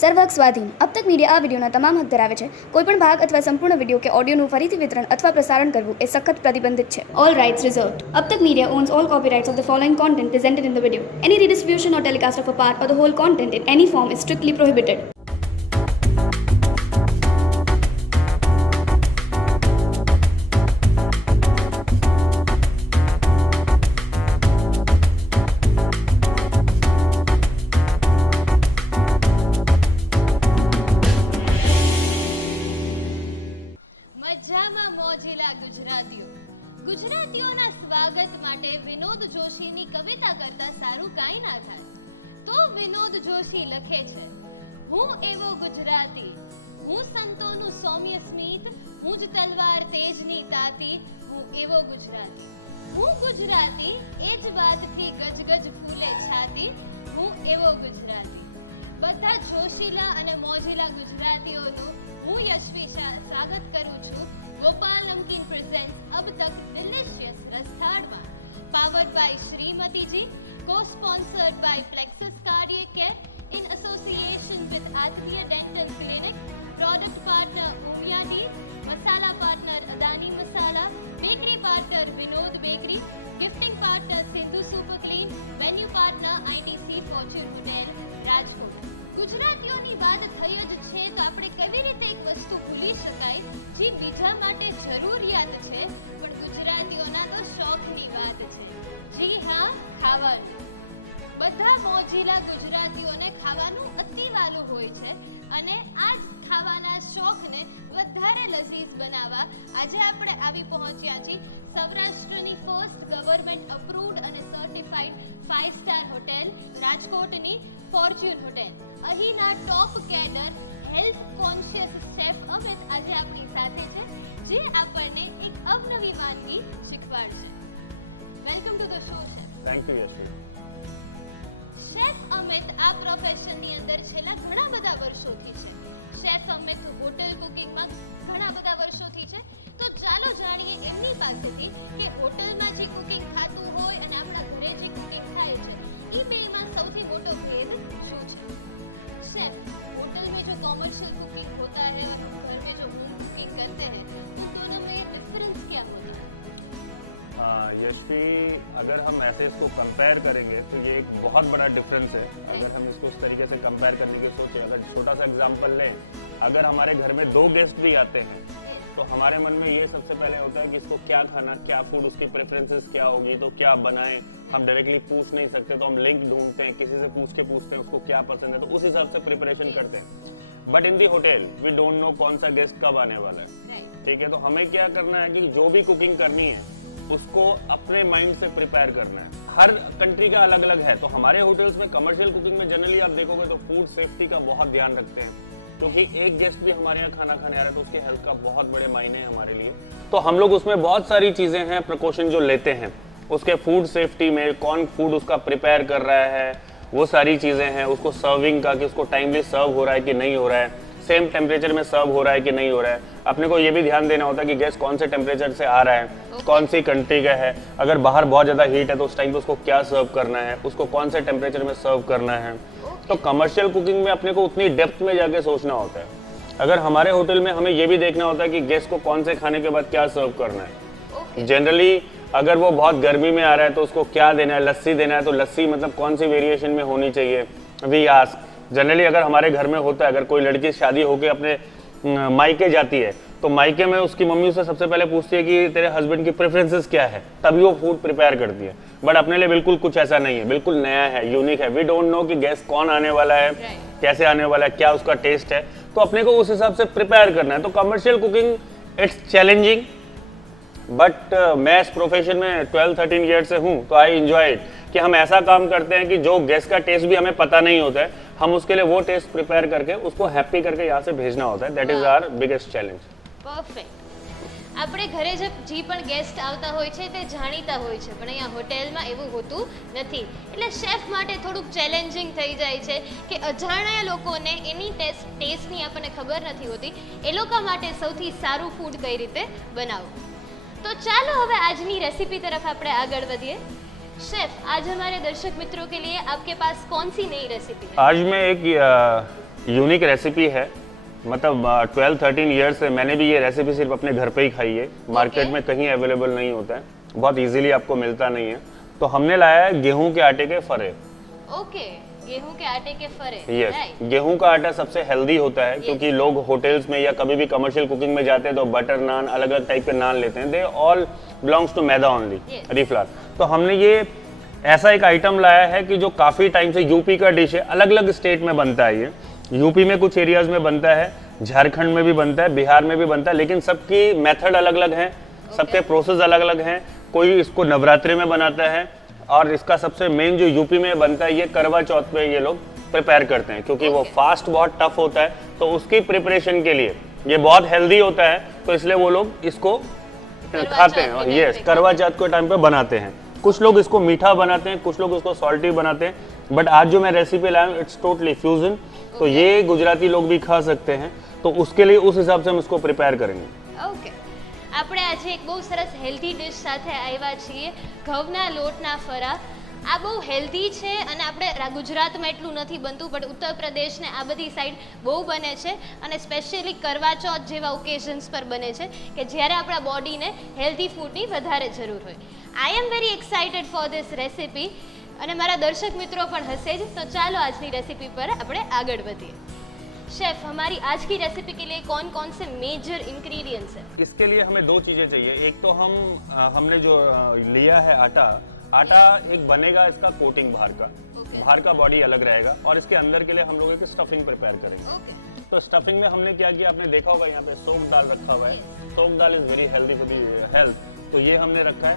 સર્વહક સ્વાધીન. अब तक मीडिया આ વિડીયોના તમામ હક ધરાવે છે. કોઈપણ ભાગ અથવા સંપૂર્ણ વિડીયો કે ઓડિયોનું ફરીથી વિતરણ અથવા પ્રસારણ કરવું એ સખત પ્રતિબંધિત છે. All rights reserved. अब तक media owns all copyrights of the following content presented in the video. Any redistribution or telecast of a part or the whole content in any form is strictly prohibited. મજામાં મોજીલા ગુજરાતીઓના સ્વાગત માટે વિનોદ જોશીની કવિતા કરતા સારું કાંઈ ના થાય. તો વિનોદ જોશી લખે છે, હું એવો ગુજરાતી, હું સંતોનું સૌમ્ય સ્મિત, હું જ તલવાર તેજની તાતી, હું એવો ગુજરાતી, હું ગુજરાતી, એ જ વાતથી ગજગજ ફૂલે છાતી, હું એવો ગુજરાતી. બધા જોશીલા અને મોજીલા ગુજરાતીઓનું હું યશવી શાહ સ્વાગત કરું છું ગોપાલ નમકીન પ્રેઝેન્ટ્સ અબ તક ડિલિશિયસ રસથાળમાં. Powered by Shrimati ji, co-sponsored by Plexus Cardiac Care in association with Athleya Dental Clinic, product partner Umia Tea, masala partner Adani Masala, bakery partner Vinod Bakery, gifting partner Sindhu Super Clean, venue partner ITC Fortune Hotel Rajkot. ગુજરાતીઓની વાત થઈ જ છે તો આપણે કેવી રીતે એક વસ્તુ ભૂલી શકાય જે બીજા માટે જરૂરિયાત છે પણ ગુજરાતીઓના તો શોખની વાત છે. જી હા, ખાવાનું. બધા મોજીલા ગુજરાતીઓને ખાવાનું અતિ વાલું હોય છે અને આ જ ખાવાના શોખને વધારે લઝીઝ બનાવવા આજે આપણે આવી પહોંચ્યા છીએ સૌરાષ્ટ્રની ફર્સ્ટ ગવર્મેન્ટ અપ્રુવડ અને સર્ટિફાઈડ 5 સ્ટાર હોટેલ રાજકોટની ફોર્ચ્યુન હોટેલ. અહીંના top cadre health conscious chef Amit આજે આપણી સાથે છે જે આપણને એક અવનવી વાનગી શીખવાડશે. Welcome to the show chef. Thank you Yashvi. Chef Amit આ પ્રોફેશનની અંદર છેલ્લા ઘણા બધા વર્ષોથી છે. શેફ અમિત હોટલ કુકિંગમાં ઘણા બધા વર્ષોથી છે. તો ચાલો જાણીએ એમની પાસેથી કે હોટલમાં જે કુકિંગ થતું હોય અને આપણા ઘરે જે કુકિંગ થાય છે એ બેમાં સૌથી મોટો ભેદ શું છે. शेफ, होटल में जो कॉमर्शियल कुकिंग होता है और हम घर में जो होम कुकिंग करते हैं तो दोनों में डिफरेंस क्या होता है? यशवी, अगर हम ऐसे इसको कंपेयर करेंगे तो ये एक बहुत बड़ा डिफरेंस है. अगर हम इसको उस तरीके से कंपेयर करने की सोचें, अगर छोटा सा एग्जांपल लें, अगर हमारे घर में 2 गेस्ट भी आते हैं तो हमारे मन में ये सबसे पहले होता है कि इसको क्या खाना, क्या फूड, उसकी प्रेफरेंसेस क्या होगी, तो क्या बनाएं. हम डायरेक्टली पूछ नहीं सकते तो हम लिंक ढूंढते हैं, किसी से पूछते हैं उसको क्या पसंद है, तो उस हिसाब से प्रिपरेशन करते हैं. But in the hotel we don't know कौन सा गेस्ट कब आने वाला है. ठीक है, तो हमें क्या करना है कि जो भी कुकिंग करनी है उसको अपने माइंड से प्रिपेयर करना है. हर कंट्री का अलग अलग है. तो हमारे होटल्स में कमर्शियल कुकिंग में जनरली आप देखोगे तो फूड सेफ्टी का बहुत ध्यान रखते हैं क्योंकि एक गेस्ट भी हमारे यहाँ खाना खाने आ रहा है तो उसके हेल्थ का बहुत बड़े मायने हैं हमारे लिए. तो हम लोग उसमें बहुत सारी चीज़ें हैं, प्रिकॉशन जो लेते हैं उसके फूड सेफ्टी में, कौन फूड उसका प्रिपेयर कर रहा है, वो सारी चीज़ें हैं. उसको सर्विंग का कि उसको टाइमली सर्व हो रहा है कि नहीं हो रहा है, सेम टेम्परेचर में सर्व हो रहा है कि नहीं हो रहा है. अपने को ये भी ध्यान देना होता है कि गेस्ट कौन से टेम्परेचर से आ रहा है, कौन सी कंट्री का है. अगर बाहर बहुत ज़्यादा हीट है तो उस टाइम पे उसको क्या सर्व करना है, उसको कौन से टेम्परेचर में सर्व करना है. तो कमर्शियल कुकिंग में अपने को उतनी डेप्थ में जाके सोचना होता है. अगर हमारे होटल में हमें ये भी देखना होता है कि गेस्ट को कौन से खाने के बाद क्या सर्व करना है. जनरली अगर वो बहुत गर्मी में आ रहा है तो उसको क्या देना है, लस्सी देना है तो लस्सी मतलब कौन सी वेरिएशन में होनी चाहिए. वी आस्क जनरली अगर हमारे घर में होता है, अगर कोई लड़की शादी होकर अपने मायके जाती है तो मायके में उसकी मम्मी उससे सबसे पहले पूछती है कि तेरे हस्बैंड की प्रेफरेंसेस क्या है, तभी वो फूड प्रिपेयर करती है. बट अपने लिए बिल्कुल कुछ ऐसा नहीं है, बिल्कुल नया है, यूनिक है. वी डोंट नो कि गेस्ट कौन आने वाला है, कैसे आने वाला है, क्या उसका टेस्ट है, तो अपने को उस हिसाब से प्रिपेयर करना है. तो commercial cooking it's challenging but मैं इस प्रोफेशन में 12-13 ईयर से हूँ तो आई एंजॉय इट कि हम ऐसा काम करते हैं कि जो गेस्ट का टेस्ट भी हमें पता नहीं होता है, हम उसके लिए वो टेस्ट प्रिपेयर करके उसको हैप्पी करके यहाँ से भेजना होता है. That is our biggest challenge. Perfect. આપણે ઘરે જે પણ ગેસ્ટ આવતા હોય છે તે જાણીતા હોય છે પણ અહીંયા હોટેલમાં એવું હોતું નથી એટલે શેફ માટે થોડુંક ચેલેન્જિંગ થઈ જાય છે કે અજાણ્યા લોકોને એની ટેસ્ટની આપણને ખબર નથી હોતી એ લોકો માટે સૌથી સારું ફૂડ કઈ રીતે બનાવવું. તો ચાલો હવે આજની રેસીપી તરફ આપણે આગળ વધીએ. शेफ, आज हमारे दर्शक मित्रों के लिए आपके पास कौन सी नई रेसिपी है? आज मैं एक यूनिक रेसिपी है, मतलब 12-13 ईयर्स से मैंने भी ये रेसिपी सिर्फ अपने घर पे ही खाई है, मार्केट में कहीं अवेलेबल नहीं होता है, बहुत इजीली आपको मिलता नहीं है। तो हमने लाया है गेहूं के आटे के फरे। ओके, गेहूं के आटे के फरे। Yes, right. गेहूं का आटा सबसे हेल्दी होता है क्योंकि लोग होटल्स में या कभी भी कमर्शियल कुकिंग में जाते हैं तो बटर नान, अलग अलग टाइप के नान लेते हैं, they all belongs to maida only, Yes. रीफ्लावर। तो हमने ये ऐसा एक आइटम लाया है कि जो काफ़ी टाइम से यूपी का डिश है, अलग अलग स्टेट में बनता है ये, यूपी में कुछ एरियाज में बनता है, झारखंड में भी बनता है, बिहार में भी बनता है, लेकिन सबकी मेथड अलग अलग है, सबके प्रोसेस अलग अलग हैं। कोई इसको नवरात्रि में बनाता है और इसका सबसे मेन जो यूपी में बनता है ये करवा चौथ पे ये लोग प्रिपेयर करते हैं, क्योंकि वो फास्ट बहुत टफ होता है, तो उसकी प्रिपरेशन के लिए ये बहुत हेल्दी होता है, तो इसलिए वो लोग इसको खाते हैं। और यस, करवा चौथ के टाइम पे बनाते हैं। कुछ लोग इसको मीठा बनाते हैं, कुछ लोग इसको सॉल्टी बनाते हैं, बट आज जो मैं रेसिपी लाया हूँ इट्स टोटली फ्यूजन, तो ये गुजराती लोग भी खा सकते हैं, तो उसके लिए उस हिसाब से हम इसको प्रिपेयर करेंगे। ઓકે, આપણે આજે એક બહુ સરસ હેલ્ધી ડિશ સાથે આવ્યા છીએ, ઘઉંના લોટના ફરા। આ બહુ હેલ્ધી છે અને આપણે ગુજરાતમાં એટલું નથી બનતું, બટ ઉત્તર પ્રદેશ ને આ બધી સાઈડ બહુ બને છે અને સ્પેશિયલી કરવા ચોથ જેવા ઓકેઝન્સ પર બને છે કે જ્યારે આપણા બોડીને હેલ્ધી ફૂડની વધારે જરૂર હોય। I am very excited for this recipe અને મારા દર્શક મિત્રો પણ હશે જ। તો ચાલો આજની રેસિપી પર આપણે આગળ વધીએ। शेफ, हमारी आज की रेसिपी के लिए कौन कौन से मेजर इंग्रेडिएंट्स हैं? इसके लिए हमें दो चीज़ें चाहिए। एक तो हमने जो लिया है आटा एक बनेगा इसका कोटिंग बाहर का, बाहर का बॉडी अलग रहेगा, और इसके अंदर के लिए हम लोग एक स्टफिंग प्रिपेयर करेंगे। तो स्टफिंग में हमने क्या किया, आपने देखा होगा यहाँ पे सोक दाल रखा हुआ है। Soak dal is very healthy for the health, तो ये हमने रखा है।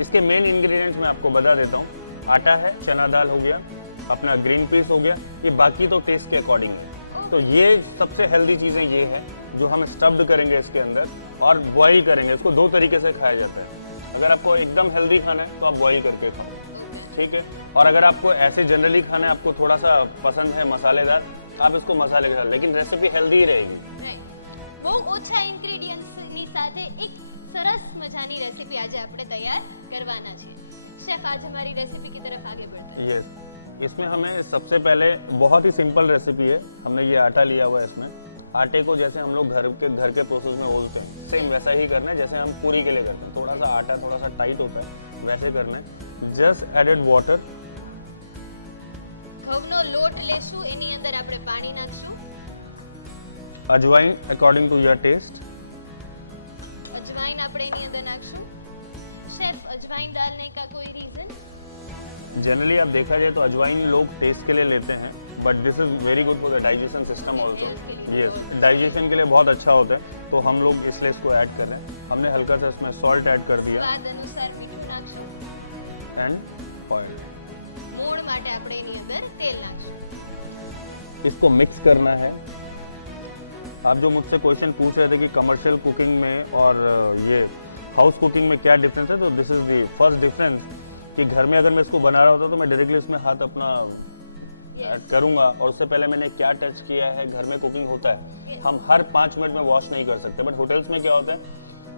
इसके मेन इंग्रेडिएंट्स मैं आपको बता देता हूँ। आटा है, चना दाल हो गया, अपना ग्रीन पीस हो गया, ये बाकी तो टेस्ट के अकॉर्डिंग है। तो ये सबसे हेल्दी चीज़ें ये है जो हम स्टफ्ड करेंगे इसके अंदर और बॉईल करेंगे। इसको दो तरीके से खाया जाता है। अगर आपको एकदम हेल्दी खाना है तो आप बॉईल करके खाओ, ठीक है। और अगर आपको ऐसे जनरली खाना है, आपको थोड़ा सा पसंद है मसालेदार, आप इसको मसाले के साथ, लेकिन रेसिपी हेल्दी ही रहेगी। બહુ ઓછા ઇન્ગ્રેડિયન્ટ્સની સાથે એક સરસ મજાની રેસિપી આજે આપણે તૈયાર કરવાના છીએ। शेफ, आज हमारी रेसिपी की तरफ आगे बढ़ते हैं। यस, इसमें हमें सबसे पहले बहुत ही सिंपल रेसिपी है। हमने ये आटा लिया हुआ है, इसमें आटे को जैसे हम लोग घर के प्रोसेस में ओलते हैं, सेम वैसा ही करना है जैसे हम पूरी के लिए करते हैं। थोड़ा सा आटा थोड़ा सा टाइट होता है, वैसे करना है। जस्ट एडेड वाटर, ઘઉંનો લોટ લેશું, એની અંદર આપણે પાણી નાખશું, ajwain according to your taste, અજવાઈન આપણે એની અંદર નાખશું। शेफ, अजवाइन डालने का कोई रीजन? जनरली आप देखा जाए तो अजवाइन लोग टेस्ट के लिए लेते हैं, but this is very good for the digestion system also. Yes, digestion के लिए बहुत अच्छा होता है, तो हम लोग इसलिए इसको ऐड कर रहे हैं। हमने हल्का सा इसमें सॉल्ट ऐड कर दिया સ્વાદ અનુસાર મીઠું નાખશું एंड ऑयल। મોણ માટે આપણે એની અંદર તેલ નાખશું। इसको मिक्स करना है। आप जो मुझसे क्वेश्चन पूछ रहे थे कि कमर्शियल कुकिंग में और ये हाउस कुकिंग में क्या डिफरेंस है, तो this is the first difference कि घर में अगर मैं इसको बना रहा होता तो मैं डायरेक्टली इसमें हाथ अपना करूंगा, और उससे पहले मैंने क्या टच किया है, घर में कुकिंग होता है, हम हर 5 मिनट में वॉश नहीं कर सकते, बट होटल्स में क्या होता है,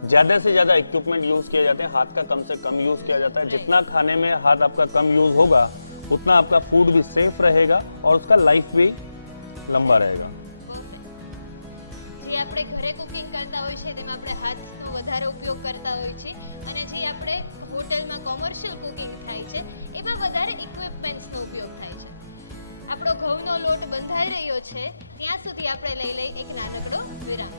ज़्यादा से ज़्यादा इक्विपमेंट यूज़ किए जाते हैं, हाथ का कम से कम यूज़ किया जाता है। जितना खाने में हाथ आपका कम यूज़ होगा, उतना आपका फूड भी सेफ रहेगा और उसका लाइफ भी लंबा रहेगा। જે આપણે ઘરે કુકિંગ કરતા હોય છે તેમાં આપણે હાથનો વધારે ઉપયોગ કરતા હોય છે, અને જે આપણે હોટલમાં કોમર્શિયલ કુકિંગ થાય છે એમાં વધારે ઇક્વિપમેન્ટ્સનો ઉપયોગ થાય છે। આપણો ઘઉંનો લોટ બંધાઈ રહ્યો છે ત્યાં સુધી આપણે લઈ લઈ એક નાનકડો વિરામ।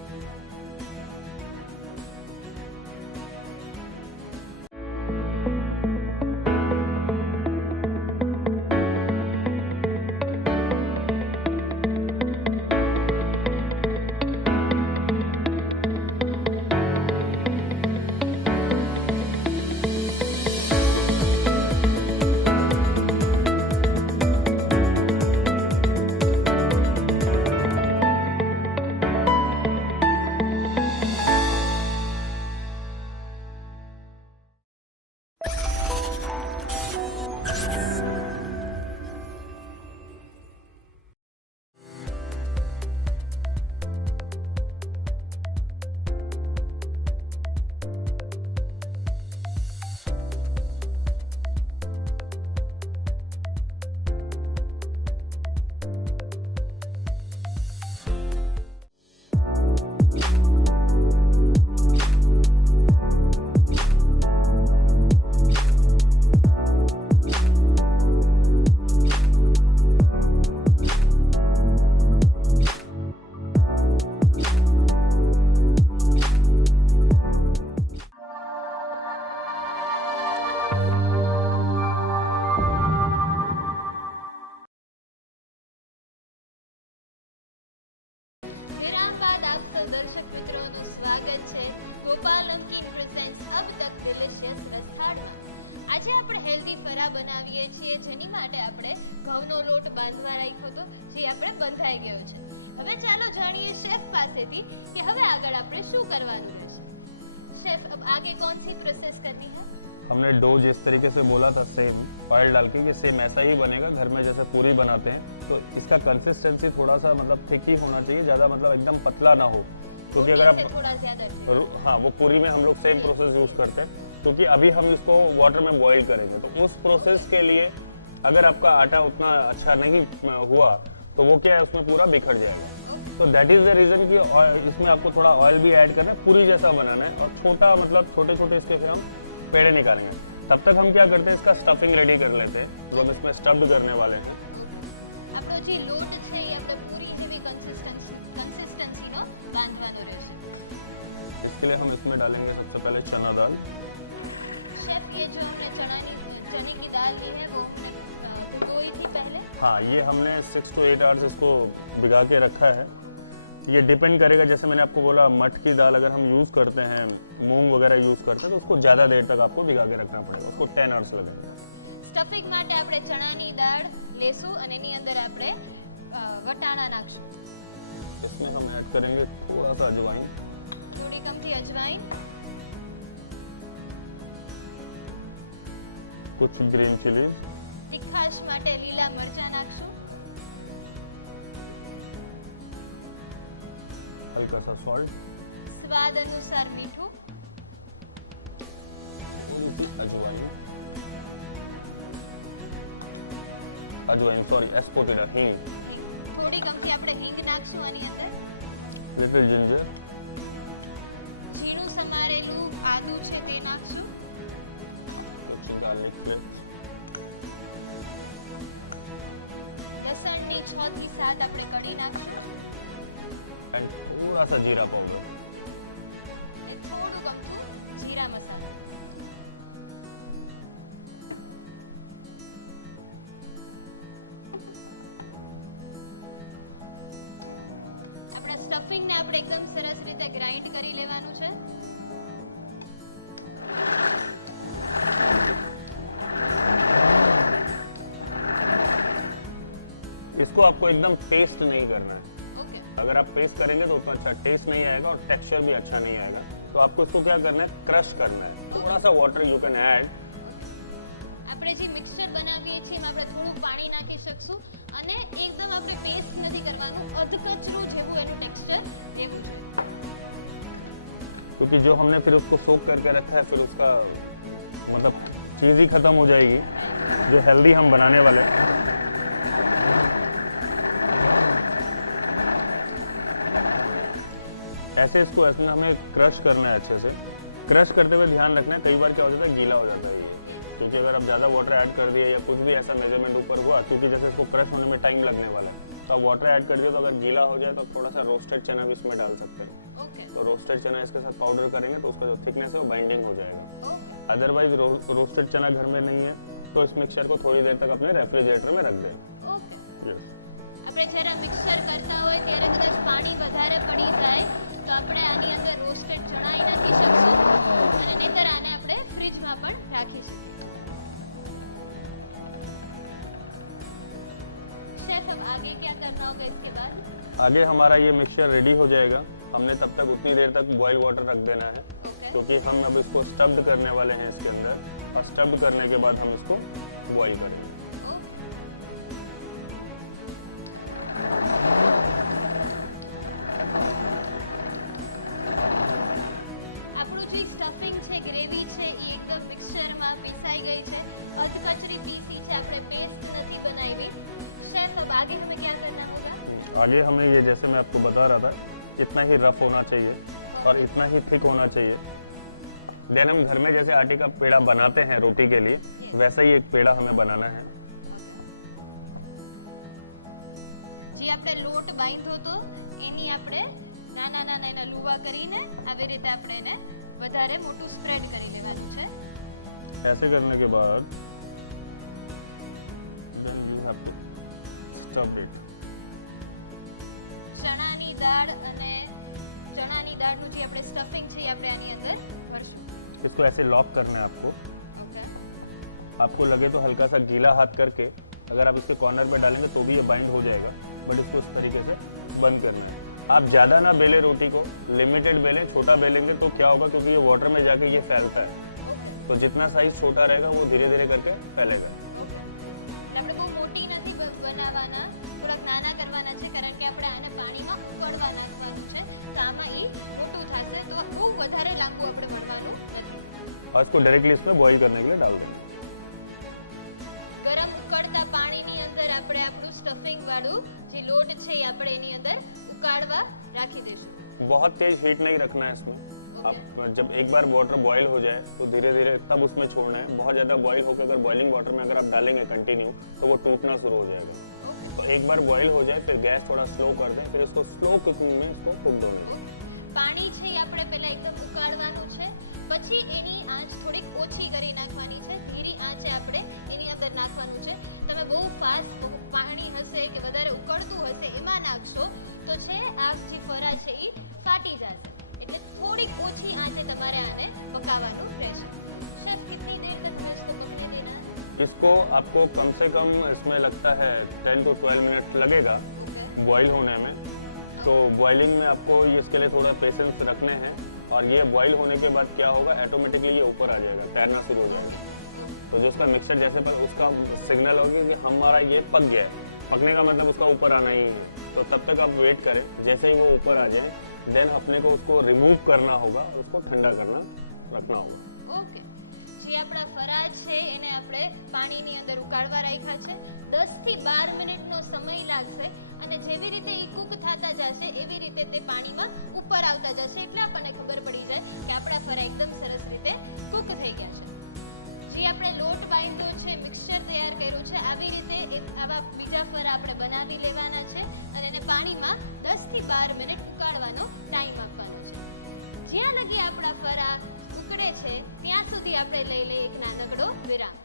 બધા દર્શક મિત્રોનું સ્વાગત છે ગોપાલ નમકીન પ્રેઝન્ટ્સ અબ તક ડિલિશિયસ રસથાળમાં। આજે આપણે હેલ્ધી ફરા બનાવીએ છીએ, જેની માટે આપણે ઘઉંનો લોટ બાંધવા રાખ્યો હતો, જે આપણે બંધાઈ ગયો છે। હવે ચાલો જાણીએ શેફ પાસેથી કે હવે આગળ આપણે શું કરવાનું રહેશે। शेफ अब आगे कौन सी प्रोसेस करनी है? हमने डो जिस तरीके से बोला था सेम ऑयल डाल के कि सेम ऐसा ही बनेगा घर में जैसे पूरी बनाते हैं, तो इसका कंसिस्टेंसी थोड़ा सा मतलब थिक ही होना चाहिए, ज़्यादा मतलब एकदम पतला ना हो, क्योंकि अगर आप थोड़ा ज्यादा हाँ वो पूरी में हम लोग सेम प्रोसेस यूज़ करते हैं, क्योंकि अभी हम इसको वाटर में बॉईल करेंगे, तो उस प्रोसेस के लिए अगर आपका आटा उतना अच्छा नहीं हुआ तो वो क्या है उसमें पूरा बिखर जाएगा। तो दैट इज़ द रीज़न कि इसमें आपको थोड़ा ऑयल भी ऐड करना है, पूरी जैसा बनाना है, और छोटा मतलब छोटे छोटे इसके फिर हम पेड़े निकालेंगे। तब तक हम क्या करते हैं, इसका स्टफिंग रेडी कर लेते हैं, जो हम इसमें स्टफ्ड करने वाले हैं। આપણો જે લોટ છે એ આપણે પૂરી જેવી કન્સિસ્ટન્સીનો બાંધવાનો રહેશે। इसके लिए हम इसमें डालेंगे सबसे पहले चना दाल। शेफ ये जो हमने चने की दाल ली है वो भिगोई थी पहले? हाँ, ये हमने 6 to 8 आवर्स इसको भिगा के रखा है। ये डिपेंड करेगा, जैसे मैंने आपको बोला मठ की दाल अगर हम यूज़ करते हैं, मूंग वगैरह यूज़ करते हैं, तो उसको ज़्यादा देर तक आपको भिगा के रखना पड़ेगा, उसको 10 आवर्स लगेगा। સ્ટફિંગ માટે આપણે ચણાની દાળ લેશું અને એની અંદર આપણે વટાણા નાખશું। इसमें हम ऐड करेंगे थोड़ा सा अजवाइन, થોડી કમથી અજવાઈન, कुछ ग्रीन चिली, તીખાશ માટે લીલા મરચાં નાખશું, हल्का सा सॉल्ट, સ્વાદ અનુસાર મીઠું, अजवाइन सॉरी एस्पोटिला हींग, થોડી કમથી આપણે હિંગ નાખશું આની અંદર, लिटिल जिंजर, ઝીણું સમારેલું આદુ છે તે નાખશું, गार्लिक पेस्ट, લસણની 6 થી 7 આપણે કળી નાખશું एंड थोड़ा सा जीरा पाउडर। અને થોડું કમથી જીરા મસાલો। આપણા સ્ટફિંગને આપણે એકદમ સરસ રીતે ગ્રાઇન્ડ કરી લેવાનું છે। इसको आपको एकदम पेस्ट नहीं करना है, ઓકે, अगर आप पेस्ट करेंगे तो उतना अच्छा टेस्ट नहीं आएगा और टेक्सचर भी अच्छा नहीं आएगा। तो आपको इसको क्या करना है, क्रश करना है, थोड़ा सा वाटर यू कैन ऐड। આપણે જે મિક્સચર બનાવીએ છીએ એમાં આપણે થોડું પાણી નાખી શકશું અને એકદમ આપણે પેસ્ટ નથી કરવાનું, અધકચરું જેવું એનું ટેક્સચર એવું છે। क्योंकि जो हमने फिर उसको सोक करके रखा है, फिर उसका मतलब चीज़ ही खत्म हो जाएगी जो हेल्दी हम बनाने वाले हैं। ऐसे इसको ऐसे हमें क्रश करना है अच्छे से। क्रश करते हुए ध्यान रखना है, कई बार क्या हो जाता है गीला हो जाता है ये, क्योंकि अगर आप ज़्यादा वाटर ऐड कर दिए या कुछ भी ऐसा मेजरमेंट ऊपर हुआ, क्योंकि जैसे इसको क्रश होने में टाइम लगने वाला है, तो आप वाटर ऐड कर दिए तो अगर गीला हो जाए तो थोड़ा सा रोस्टेड चना भी इसमें डाल सकते हैं। ઓકે तो रोस्टेड चना इसके साथ पाउडर करेंगे तो उसका जो थिकनेस है वो बाइंडिंग हो जाएगा। ઓકે अदरवाइज रोस्टेड चना घर में नहीं है तो इस मिक्सचर को थोड़ी देर तक अपने रेफ्रिजरेटर में रख दें। Okay Yes. આપણે જ્યારે મિક્સર કરતા હોય ત્યારે કદાચ પાણી વધારે પડી જાય તો આપણે આની અંદર રોસ્ટેડ ચણાઈ નાખી શકશું અને નહીંતર આને આપણે ફ્રીજમાં પણ રાખી શકીએ। शेफ अब आगे क्या करना होगा इसके बाद? आगे हमारा ये मिक्सचर रेडी हो जाएगा, हमने तब तक उतनी देर तक बॉयल वाटर रख देना है, ओके क्योंकि हम अब इसको स्टफ्ड करने वाले हैं इसके अंदर, और स्टफ्ड करने के बाद हम इसको बॉयल करेंगे। આપણું જે સ્ટફિંગ છે, ગ્રેવી છે, એ એકદમ મિક્સચરમાં પીસાઈ ગઈ છે, અધકચરી પીસી છે, આપણે પેસ્ટ નથી બનાવી। शेफ अब आगे हमें क्या करना होगा? आगे हमें ये जैसे मैं आपको बता रहा था, इतना ही रफ होना चाहिए और इतना ही थिक होना चाहिए। देन हम घर में जैसे आटे का पेड़ा बनाते हैं रोटी के लिए, वैसा ही एक पेड़ा हमें बनाना है। જે આપણે લોટ બાંધ્યો તો એની આપણે નાના નાના એના લુવા કરીને આવી રીતે આપણે એને વધારે મોટું સ્પ્રેડ કરી લેવાનું છે। ऐसे करने के बाद then you have to stuff it. ચણાની દાળ અને ચણાની દાળનું જે આપણે સ્ટફિંગ છે એ આપણે આની અંદર ભરશું. इसको ऐसे लॉक करना है आपको. ઓકે. आपको लगे तो हल्का सा गीला हाथ करके अगर आप इसके कॉर्नर पे डालेंगे तो भी ये बाइंड हो जाएगा, बट इसको इस तरीके से बंद करना है. आप ज़्यादा ना बेले रोटी को, लिमिटेड बेलें. छोटा बेलेंगे तो क्या होगा, क्योंकि ये वाटर में जाके ये फैलता है, तो जितना साइज छोटा रहेगा वो धीरे धीरे करके फैलेगा. આપણે બહુ મોટી નથી બનાવવાના, થોડાક નાના કરવાના છે, કારણ કે આપણે આને પાણીમાં ઉકળવા નાખવાનું છે, તો આમાં એ મોટું થશે, તો બહુ વધારે લાંબુ આપણે ભરવાનું નથી. और इसको डायरेक्टली इसमें बॉईल करने के लिए डाल दें. ગરમ ઉકળતા પાણીની અંદર આપણે આપણું સ્ટફિંગ વાળું જે લોટ છે એ આપણે એની અંદર ઉકાળવા રાખી દઈશું. बहुत तेज हीट नहीं रखना है इसमें. आप जब एक बार वाटर बॉईल हो जाए तो धीरे धीरे तब उसमें छोड़ना है. बहुत ज़्यादा बॉईल होकर अगर बॉइलिंग वाटर में अगर आप डालेंगे कंटिन्यू तो वो टूटना शुरू हो जाएगा. तो एक बार बॉईल हो जाए फिर गैस थोड़ा स्लो कर दें, फिर इसको स्लो कुकिंग में इसको कुक देंगे. પાણી છે એ આપણે પહેલા એકદમ ઉકાળવાનું છે, પછી એની આંચ થોડીક ઓછી કરી નાખવાની છે, ધીરી આંચે આપણે એની અંદર નાખવાનું છે. તમે બહુ ફાસ્ટ પાણી હશે કે વધારે ઉકળતું હશે એમાં નાખશો તો છે આ જે ફરા છે એ ફાટી જશે. એટલે થોડીક ઓછી આંચે તમારે આને પકાવવાનું રહેશે. शेफ कितनी देर तक हम इसको पकने देना है? इसको आपको कम से कम इसमें लगता है 10 to 12 मिनट लगेगा बॉईल होने में. तो बॉइलिंग में आपको ये इसके लिए थोड़ा पेशेंस रखने हैं, और ये बॉईल होने के बाद क्या होगा, ऑटोमेटिकली ये ऊपर आ जाएगा, तैरना शुरू हो जाएगा. तो जो उसका मिक्सचर जैसे पर उसका सिग्नल होगा कि हमारा ये पक गया है. पकने का मतलब उसका ऊपर आना ही है. तो तब तक आप वेट करें. जैसे ही वो ऊपर आ जाए देन अपने को उसको रिमूव करना होगा, उसको ठंडा करना रखना होगा. ઓકે. જે આપણા ફરા છે એને આપણે પાણીની અંદર ઉકાળવા રાખ્યા છે. 10 થી 12 મિનિટનો સમય લાગશે, અને જેવી રીતે એ કૂક થતા જશે એવી રીતે તે પાણીમાં ઉપર આવતા જશે, એટલે આપણને ખબર પડી જાય કે આપણા ફરા એકદમ સરસ રીતે કૂક થઈ ગયા છે. જે આપણે લોટ બાંધ્યો છે, મિક્સચર તૈયાર કર્યું છે, આવી રીતે એક આવા બીજા ફરા આપણે બનાવી લેવાના છે, અને એને પાણીમાં 10 થી 12 મિનિટ ઉકાળવાનો ટાઈમ આપવાનો છે. જ્યાં લગી આપણા ફરા ઉકળે છે ત્યાં સુધી આપણે લઈ લઈએ એક નાનકડો વિરામ.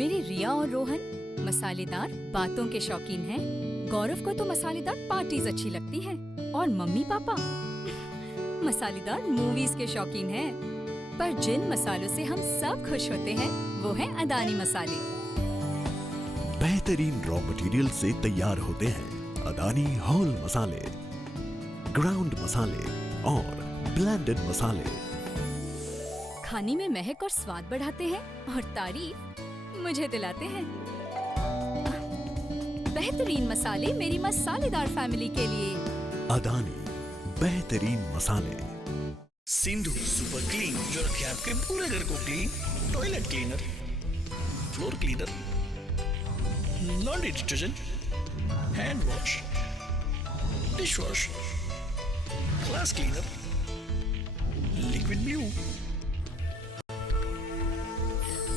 मेरे रिया और रोहन मसालेदार बातों के शौकीन हैं। गौरव को तो मसालेदार पार्टीज अच्छी लगती हैं, और मम्मी पापा मसालेदार मूवीज के शौकीन हैं। पर जिन मसालों से हम सब खुश होते हैं वो हैं अदानी मसाले। बेहतरीन रॉ मटेरियल से तैयार होते हैं अदानी होल मसाले, ग्राउंड मसाले और ब्लेंडेड मसाले. खाने में महक और स्वाद बढ़ाते हैं, और तारीफ मुझे दिलाते हैं. बेहतरीन मसाले मेरी मसालेदार फैमिली के लिए. अदानी बेहतरीन मसाले. सिंधु सुपर क्लीन, जो रखे आपके पूरे घर को clean. Toilet cleaner, floor cleaner, laundry detergent, hand wash, dish wash, glass cleaner, liquid blue.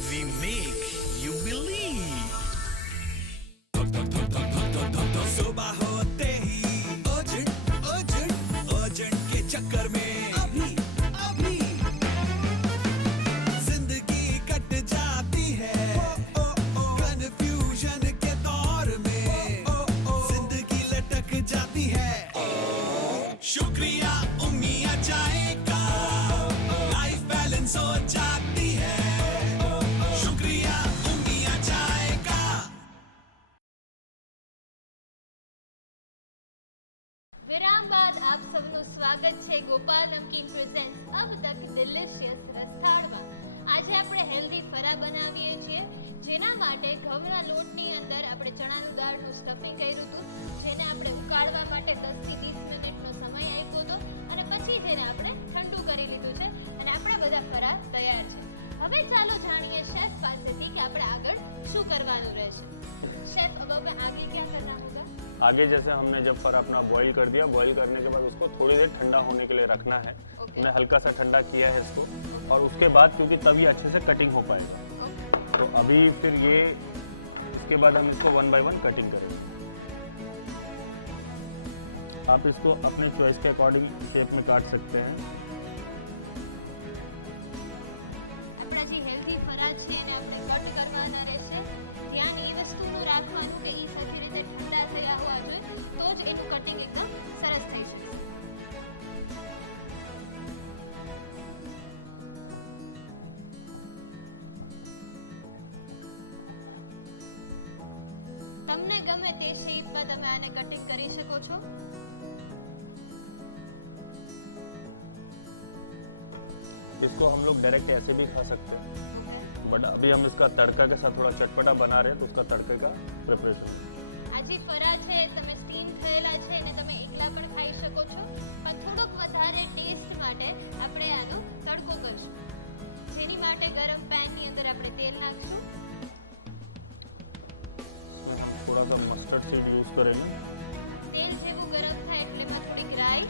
We make you believe. सुबह होते ही अर्जेंट के चक्कर में अभी जिंदगी कट जाती है कंफ्यूजन के दौर में. जिंदगी लटक जाती है. शुक्रिया उम्मिया चाय का, लाइफ बैलेंस हो जाती है. વિરામ બાદ આપ સૌનું સ્વાગત છે ગોપાલ નમકીન પ્રેઝન્ટ્સ અબ તક ડિલિશિયસ રસથાળમાં. આજે આપણે હેલ્ધી ફરા બનાવીએ છીએ, જેના માટે ઘઉંના લોટની અંદર આપણે ચણાનું દાળનું સ્ટફિંગ કર્યું હતું, જેને આપણે ઉકાળવા માટે 10 થી 20 મિનિટનો સમય આપ્યો હતો, અને પછી જેને આપણે ઠંડુ કરી લીધું છે, અને આપણા બધા ફરા તૈયાર છે. હવે ચાલો જાણીએ શેફ પાસેથી કે આપણે આગળ શું કરવાનું રહેશે. શેફ, अब हमें आगे क्या करना होगा? आगे जैसे हमने जब फर अपना बॉईल कर दिया, बॉईल करने के बाद उसको थोड़ी देर ठंडा होने के लिए रखना है. हमने हल्का सा ठंडा किया है इसको, और उसके बाद क्योंकि तभी अच्छे से कटिंग हो पाएगा. तो अभी फिर ये इसके बाद हम इसको 1 by 1 कटिंग करेंगे. आप इसको अपने चॉइस के अकॉर्डिंग शेप में काट सकते हैं. આપણા જે હેલ્ધી ફરા છે એને આપણે કટ કરવાના રહેશે. ધ્યાન એ વસ્તુનું રાખવાનું કે એ સરખી રીતે ઠંડા થયા તમને ગમે તે શેપમાં તમે આને કટિંગ કરી શકો છો. इसको हम लोग डायरेक्ट ऐसे भी खा सकते हैं, बट अभी हम इसका तड़का के साथ थोड़ा चटपटा बना रहे हैं, तो उसका तड़के का प्रिपरेशन. આ જે ફરા છે તમે સ્ટીમ થયેલા છે ને તમે એકલા પણ ખાઈ શકો છો, પણ થોડોક વધારે ટેસ્ટ માટે આપણે આનો તડકો કરશું, જેની માટે ગરમ પેનની અંદર આપણે તેલ નાખશું. थोड़ा सा मस्टर्ड सीड यूज करेंगे. તેલ જેવું ગરમ થાય એટલે એમાં થોડીક રાઈ,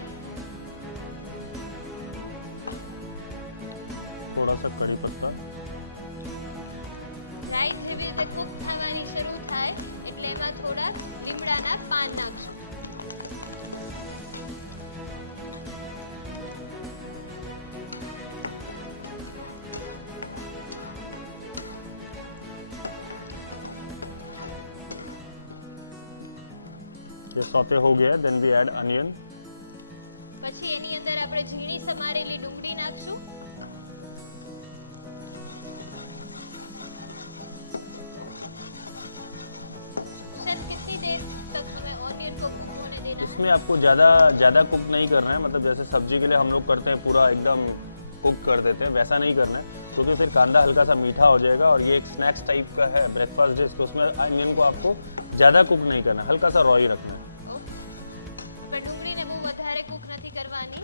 थोड़ा सा कड़ी पत्ता, રાઈ જેવી રીતે કૂક થવાની શરૂ થાય એટલે એમાં થોડા લીમડાના પાન નાખશું. ये सौते हो गया, देन वी ऐड अनियन. પછી એની અંદર આપણે ઝીણી સમારેલી ડુંગળી નાખશું. सर कितनी देर तक हमें ऑनियन को कुक होने देना है? इसमें आपको ज़्यादा कुक नहीं करना है, मतलब जैसे सब्जी के लिए हम लोग करते हैं पूरा एकदम कुक कर देते हैं, वैसा नहीं करना है, क्योंकि फिर कांदा हल्का सा मीठा हो जाएगा और ये एक स्नैक्स टाइप का है ब्रेकफास्ट डिश, तो उसमें अनियन को आपको ज़्यादा कुक नहीं करना, हल्का सा रॉ ही रखना है. ઓકે. પણ ડુંગળીને બહુ વધારે કૂક નથી કરવાની.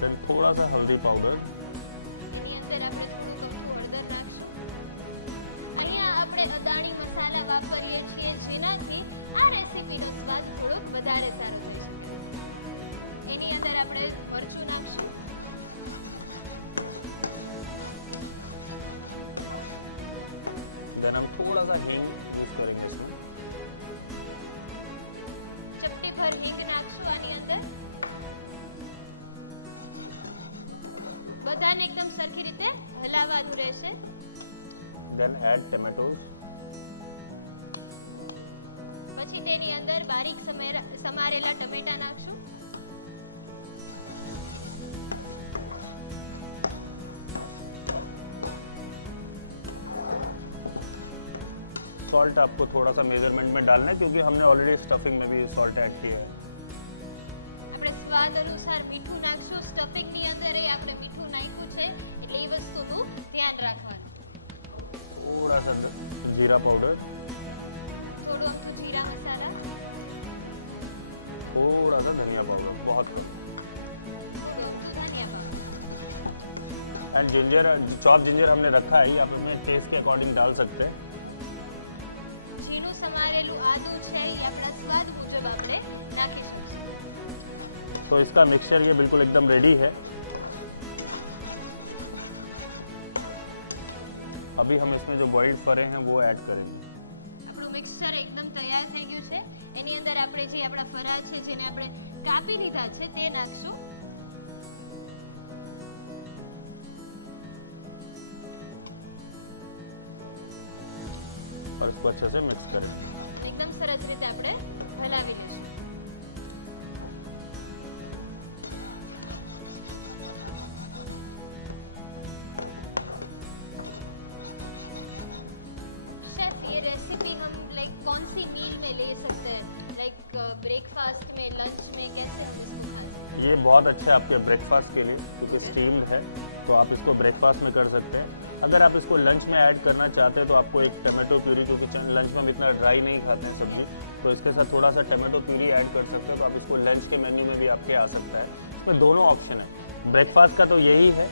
देन थोड़ा सा हल्दी पाउडर, એની અંદર આપણે થોડું કપડું હળદર નાખશું. અહીંયા આપણે અદાણી મસાલા વાપરીએ છીએ, જેનાથી આ રેસીપીનો સ્વાદ થોડો વધારે સારો હોય છે. એની અંદર આપણે મરચું નાખશું. देन हम थोड़ा सा हींग यूज करेंगे इसमें. ચપટી ભર હિંગ નાખશું આની અંદર. બધાને એકદમ સરખી રીતે હલાવવાનું રહેશે. Then add tomatoes. પછી તેની અંદર બારીક સમારેલા ટમેટા નાખશું. सॉल्ट आपको थोड़ा सा मेजरमेंट में डालना है, क्योंकि हमने ऑलरेडी स्टफिंग में भी सॉल्ट ऐड किया है. આપણે સ્વાદ અનુસાર મીઠું નાખશું. સ્ટફિંગની અંદર આપણે મીઠું નાખ્યું છે એટલે એ વસ્તુનું ધ્યાન રાખવાનું. थोड़ा सा जीरा पाउडर, થોડું અમથું જીરા મસાલા, थोड़ा सा धनिया पाउडर, बहुत कम. થોડું અમથું ધનિયા powder. And ginger, chop ginger हमने रखा है, ये आप अपने टेस्ट के अकॉर्डिंग डाल सकते हैं. ઝીણું સમારેલું આદુ છે એ આપણા સ્વાદ મુજબ આપણે નાખીશું. तो इसका मिक्सचर ये बिल्कुल एकदम रेडी है. अभी हम इसमें जो बॉइल्ड फरे हैं वो ऐड करेंगे. આપણું મિક્સચર એકદમ તૈયાર થઈ ગયું છે. એની અંદર આપણે જે આપણા ફરા છે જેને આપણે કાપી લીધા છે તે નાખશું. और इसको अच्छे से मिक्स करें. એકદમ સરસ રીતે આપણે હલાવી લઈશું. शेफ, ये रेसिपी हम लाइक कौन सी मील में ले सकते हैं? लाइक ब्रेकफास्ट में, लंच में, कैसे हम इसको खा सकते हैं? ये बहुत अच्छा है आपके ब्रेकफास्ट के लिए, क्योंकि स्टीम्ड है, तो आप इसको ब्रेकफास्ट में कर सकते हैं. अगर आप इसको लंच में ऐड करना चाहते हैं तो आपको एक टमाटो प्यूरी, क्योंकि लंच में हम इतना ड्राई नहीं खाते हैं सब्जी, तो इसके साथ थोड़ा सा टमाटो प्यूरी ऐड कर सकते हैं, तो आप इसको लंच के मेन्यू में भी आपके आ सकता है. इसमें दोनों ऑप्शन है. ब्रेकफास्ट का तो यही है.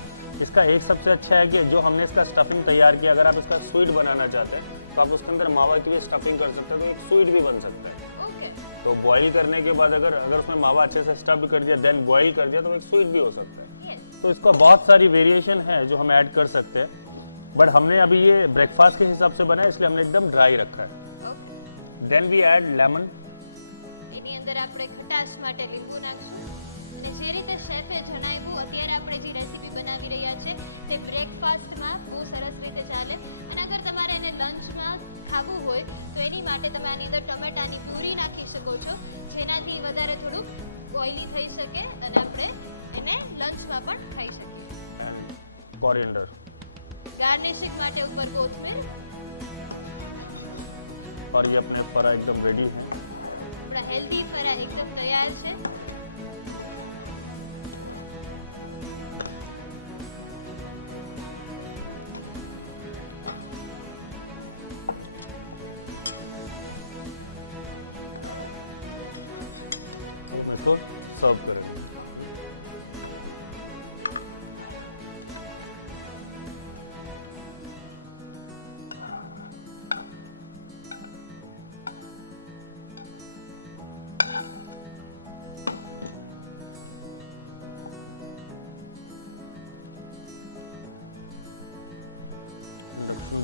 इसका एक सबसे अच्छा है कि जो हमने इसका स्टफिंग तैयार किया, अगर आप इसका स्वीट बनाना चाहते हैं तो आप उसके अंदर मावा की भी स्टफिंग कर सकते हैं, तो एक स्वीट भी बन सकता है. ઓકે. तो बॉईल करने के बाद अगर उसमें मावा अच्छे से स्टफ कर दिया, देन बॉईल कर दिया, तो एक स्वीट भी हो सकता है. યસ. तो इसका बहुत सारी वेरिएशन है जो हम ऐड कर सकते हैं, बट हमने अभी ये ब्रेकफास्ट के हिसाब से बनाया, इसलिए हमने एकदम ड्राई रखा है. Okay. Then we add lemon. એની અંદર આપણે ખટાશ માટે લીંબુ નાખશું. અને જે રીતે શેફે જણાવ્યું, અત્યારે આપણે જે રેસીપી બનાવી રહ્યા છે તે બ્રેકફાસ્ટમાં બહુ સરસ રીતે ચાલે. અને અગર તમારે એને લંચમાં ખાવું હોય તો એની માટે તમે આની અંદર ટમેટાની પ્યુરી નાખી શકો છો, જેનાથી વધારે થોડુંક ઓઇલી થઈ શકે અને આપણે એને લંચમાં પણ ખાઈ શકીએ. कॉरिएंडर. ગાર્નિશિંગ માટે ઉપર કોથમીર. और ये अपने फरा एकदम रेडी है. આપણા હેલ્ધી ફરા એકદમ તૈયાર છે. मैं तो सर्व करेंगे.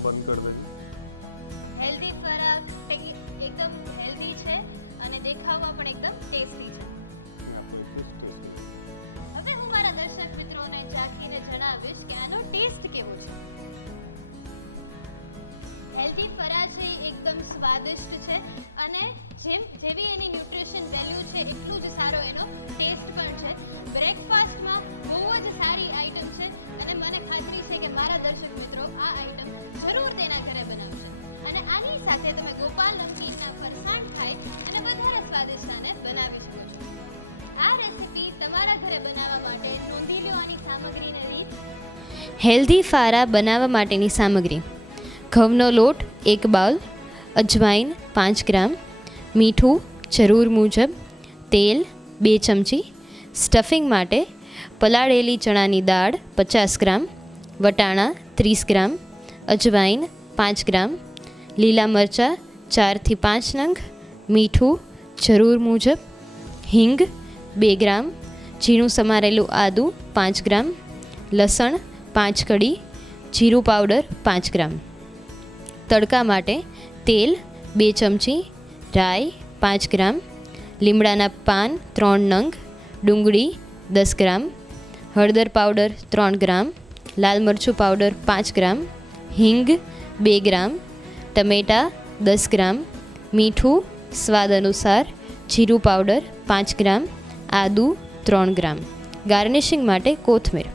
बंद कर दे. હેલ્ધી ફરા એકદમ હેલ્ધી છે અને દેખાવમાં પણ એકદમ ટેસ્ટી છે. હવે હું મારા દર્શક મિત્રોને ચાખીને જણાવીશ કે આનો ટેસ્ટ કેવો છે. હેલ્ધી ફરા છે એ એકદમ સ્વાદિષ્ટ છે અને જેવી એની ન્યુટ્રિશન વેલ્યુ છે એટલું જ સારો એનો ટેસ્ટ પણ છે. બ્રેકફાસ્ટમાં બહુ જ સારી આઈટમ છે અને મને ખાતરી છે કે મારા દર્શક મિત્રો આ આઈટમ જરૂર તેના ઘરે બનાવશે અને આની સાથે તમે ગોપાલ નમકીનના ફરસાણ ખાઈ અને વધારે સ્વાદિષ્ટ આને બનાવી શકો છો. આ રેસિપી તમારા ઘરે બનાવવા માટે નોંધી લો આની સામગ્રીની રીત. હેલ્ધી ફારા બનાવવા માટેની સામગ્રી: ઘઉંનો લોટ 1 બાઉલ, અજવાઈન 5 ગ્રામ, મીઠું જરૂર મુજબ, તેલ 2 ચમચી, સ્ટફિંગ માટે પલાળેલી ચણાની દાળ 50 ગ્રામ, વટાણા 30 ગ્રામ, અજવાઈન 5 ગ્રામ, લીલા મરચાં 4 થી 5 નંગ, મીઠું જરૂર મુજબ, હિંગ 2 ગ્રામ, ઝીણું સમારેલું આદું 5 ગ્રામ, લસણ 5 કળી, જીરું પાવડર 5 ગ્રામ. તડકા માટે તેલ 2 ચમચી, રાઈ 5 ગ્રામ, લીમડાના પાન 3 નંગ, ડુંગળી 10 ગ્રામ, હળદર પાવડર 3 ગ્રામ, લાલ મરચું પાવડર 5 ગ્રામ, હિંગ 2 ગ્રામ, ટમેટાં 10 ગ્રામ, મીઠું સ્વાદ અનુસાર, જીરું પાવડર 5 ગ્રામ, આદું 3 ગ્રામ. ગાર્નિશિંગ માટે કોથમીર.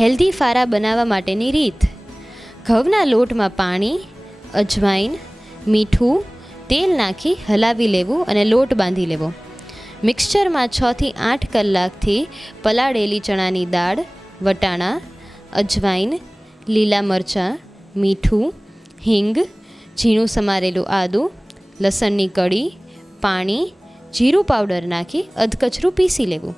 હેલ્ધી ફારા બનાવવા માટેની રીત: ઘઉંના લોટમાં પાણી, અજવાઈન, મીઠું, તેલ નાખી હલાવી લેવું અને લોટ બાંધી લેવો. મિક્સચરમાં 6 થી 8 કલાકથી પલાળેલી ચણાની દાળ, વટાણા, અજવાઈન, લીલા મરચાં, મીઠું, હિંગ, ઝીણું સમારેલું આદું, લસણની કળી, પાણી, જીરું પાવડર નાખી અધકચરું પીસી લેવું.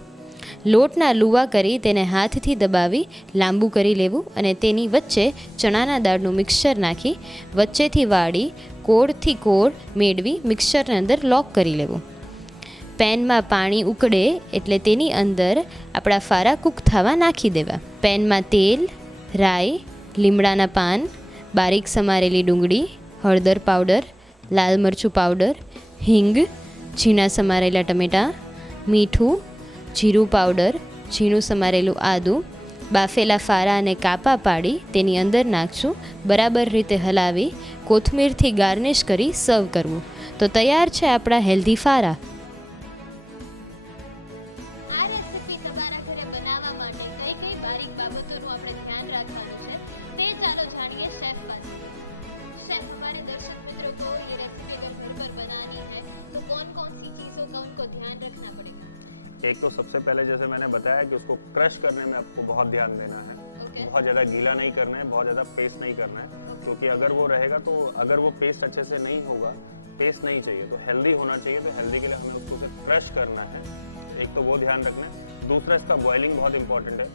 લોટના લુવા કરી તેને હાથથી દબાવી લાંબુ કરી લેવું અને તેની વચ્ચે ચણાના દાળનું મિક્સચર નાખી વચ્ચેથી વાળી કોળથી કોળ મેળવી મિક્સચરની અંદર લોક કરી લેવું. પેનમાં પાણી ઉકળે એટલે તેની અંદર આપણા ફારા કૂક થવા નાખી દેવા. પેનમાં તેલ, રાઈ, લીમડાના પાન, બારીક સમારેલી ડુંગળી, હળદર પાવડર, લાલ મરચું પાવડર, હિંગ, ઝીણા સમારેલા ટમેટાં, મીઠું, જીરું પાવડર, ઝીણું સમારેલું આદું, બાફેલા ફારાને કાપા પાડી તેની અંદર નાખશું. બરાબર રીતે હલાવી કોથમીરથી ગાર્નિશ કરી સર્વ કરવું. તો તૈયાર છે આપણા હેલ્ધી ફારા. આ રેસિપી તમારા ઘરે બનાવવા માટે કઈ કઈ બારીક બાબતોનું આપણે ધ્યાન રાખવાનું છે તે ચાલો જાણીએ શેફ પાસે. शेफ, हमारे दर्शक मित्रों को ये रेसिपी अगर घर पर बनानी है तो कौन कौन सी चीज़ों का उनको ध्यान रखना पड़ेगा? एक तो सबसे पहले जैसे मैंने बताया कि उसको क्रश करने में आपको बहुत ध्यान देना है. बहुत ज़्यादा गीला नहीं करना है, बहुत ज़्यादा पेस्ट नहीं करना है, क्योंकि अगर वो रहेगा तो अगर वो पेस्ट अच्छे से नहीं होगा, पेस्ट नहीं चाहिए, तो हेल्दी होना चाहिए. तो हेल्दी के लिए हमें उसको सिर्फ क्रश करना है. एक तो वो ध्यान रखना है. दूसरा, इसका बॉइलिंग बहुत इंपॉर्टेंट है.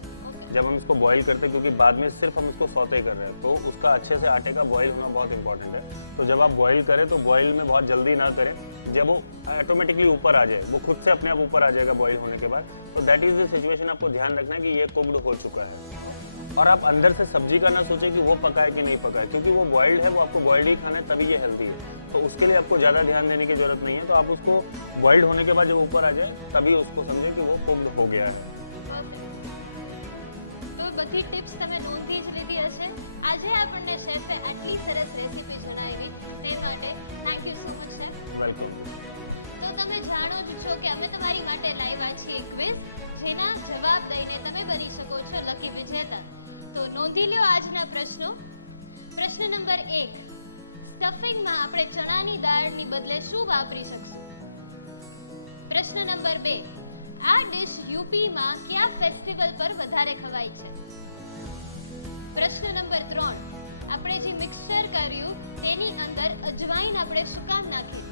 जब हम इसको बॉईल करते हैं, क्योंकि बाद में सिर्फ हम इसको सौते कर रहे हैं, तो उसका अच्छे से आटे का बॉईल होना बहुत इंपॉर्टेंट है. तो जब आप बॉईल करें तो बॉईल में बहुत जल्दी ना करें. जब वो ऑटोमेटिकली ऊपर आ जाए, वो खुद से अपने आप ऊपर आ जाएगा बॉईल होने के बाद, तो दैट इज द सिचुएशन. आपको ध्यान रखना है कि ये कुक्ड हो चुका है. और आप अंदर से सब्जी का ना सोचें कि वो पका है कि नहीं पका है, क्योंकि वो बॉइल्ड है, वो आपको बॉइल्ड ही खाना है, तभी ये हेल्दी है. तो उसके लिए आपको ज़्यादा ध्यान देने की जरूरत नहीं है. तो आप उसको बॉइल्ड होने के बाद जब ऊपर आ जाए तभी उसको समझें कि वो कुक्ड हो गया है. તો બધી ટિપ્સ તમે નોંધી જ લીધી હશે. આજે આપણને શેફે આટલી સરસ રેસિપી જણાવી તે માટે thank you so much chef. Welcome. તો તમે જાણો જ છો કે અમે તમારી માટે લાવ્યા છીએ ક્વિઝ, જેના જવાબ દઈને તમે બની શકો છો લકી વિજેતા. તો નોંધી લ્યો આજના પ્રશ્નો. પ્રશ્ન નંબર 1: સ્ટફિંગમાં આપણે ચણાની દાળની બદલે શું વાપરી શકશું? પ્રશ્ન નંબર 2, આ ડિશ યુપીમાં કયા ફેસ્ટિવલ પર વધારે ખવાય છે? પ્રશ્ન નંબર 3, આપણે જે મિક્સચર કર્યું તેની અંદર અજવાઈન આપણે શું કામ નાખી?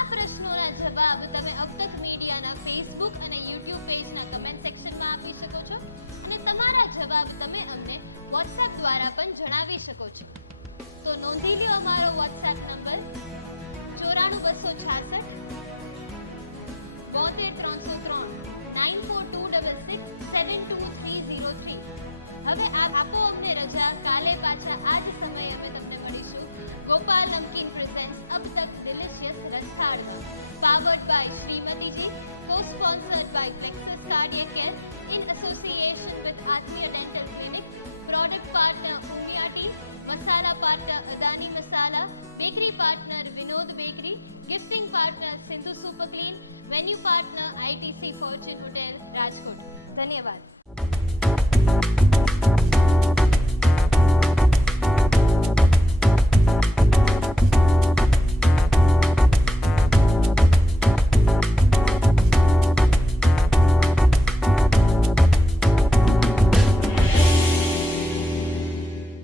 આ પ્રશ્નોના જવાબ તમે અબ તક મીડિયાના ફેસબુક અને યુટ્યુબ પેજના કમેન્ટ સેક્શનમાં આપી શકો છો અને તમારા જવાબ તમે અમને વોટ્સએપ દ્વારા પણ જણાવી શકો છો. તો નોંધી લો અમારો વોટ્સએપ નંબર 94266 72303 9426672303. હવે આપો અમને રજા. કાલે પાછા આ જ સમયે અમે તમને મળીશું. ગોપાલ નમકીન presents Ab Tak delicious Rasthal, powered by Shrimatiji, co-sponsored by Plexus Cardiac Care in association with Athya Dental Clinic, product partner Umia Tea, masala partner Adani Masala, bakery partner Vinod Bakery, gifting partner Sindhu Super Clean, venue partner ITC Fortune Hotel Rajkot. ધન્યવાદ.